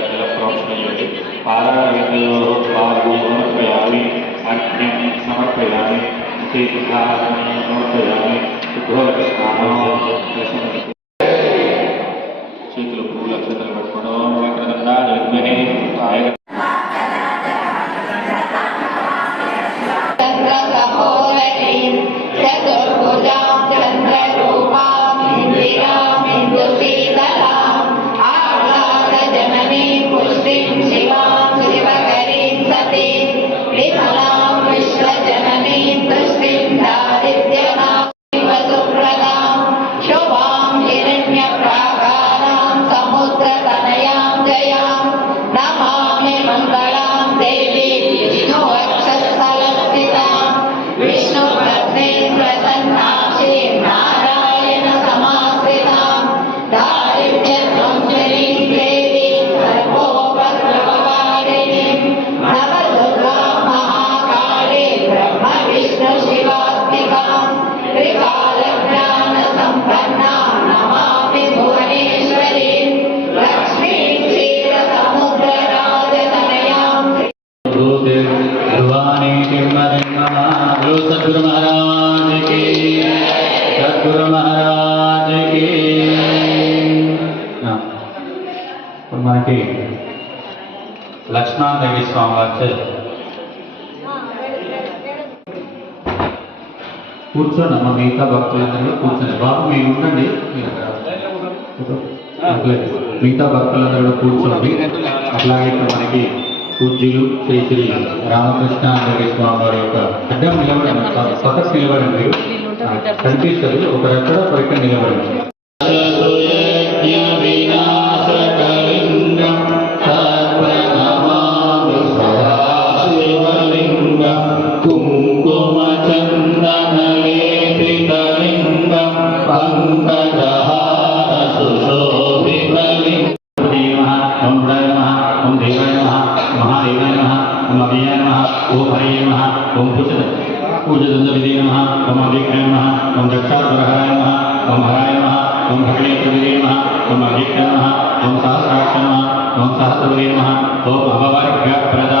అఖిల ప్రోక్షయోగి పారాయణయో పాదం సమర్పయామి అర్ఘ్యం సమర్పయామి. శ్రీకృష్ణాసనం సమర్పయామి ఉద్భోగ లక్ష్మణాదేవి స్వామి వారిచే. కూర్చోండి అమ్మ మిగతా భక్తులందరూ కూర్చోండి. బాబు మీరు ఉండండి. మిగతా భక్తులందరూ కూర్చోండి. అట్లాగే ఇక్కడ మనకి పూజలు చేసి రామకృష్ణ స్వామి వారి యొక్క అడ్డం నిలబడండి. పక్కకు నిలబడండి మీరు. ఒక ఒకరెక్కడ పరికర నిలబడండి. त्वम् अधिकः त्वं शास्त्राक्रमः त्वं शास्त्रेण ॐ उपाध्यप्रदा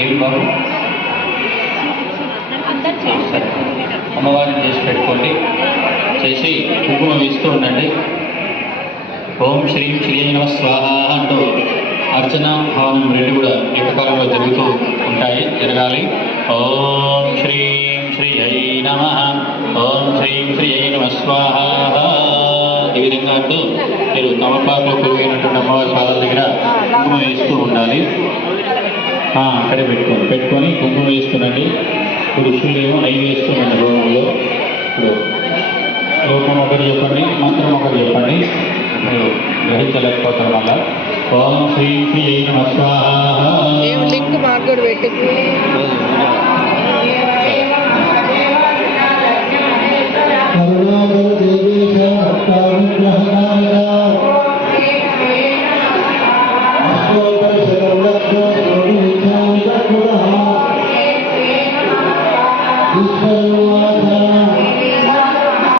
ఏమి బాబు సరే అమ్మవారిని చేసి పెట్టుకోండి. చేసి కుంకుమ వేస్తూ ఉండండి. ఓం శ్రీం శ్రీ స్వాహ అంటూ అర్చన భవనం రెండు కూడా ఏకకాలంలో జరుగుతూ ఉంటాయి జరగాలి. ఓం శ్రీం శ్రీ అయి నమ ఓం శ్రీం శ్రీ అయి నమ స్వాహ. ఈ విధంగా అంటూ మీరు తమపాకులో అక్కడే పెట్టుకోండి. పెట్టుకొని కుంకుమ వేస్తున్నది పురుషులు ఏమో నెయ్యి వేస్తున్నట్టు హోమంలో ఇప్పుడు రూపం ఒకటి చెప్పండి మంత్రం ఒకటి చెప్పండి. మీరు గ్రహించలేకపోతారు మళ్ళా. ఓం శ్రీ శ్రీ నమ స్వాహా. లింక్ మాకు కూడా పెట్టు.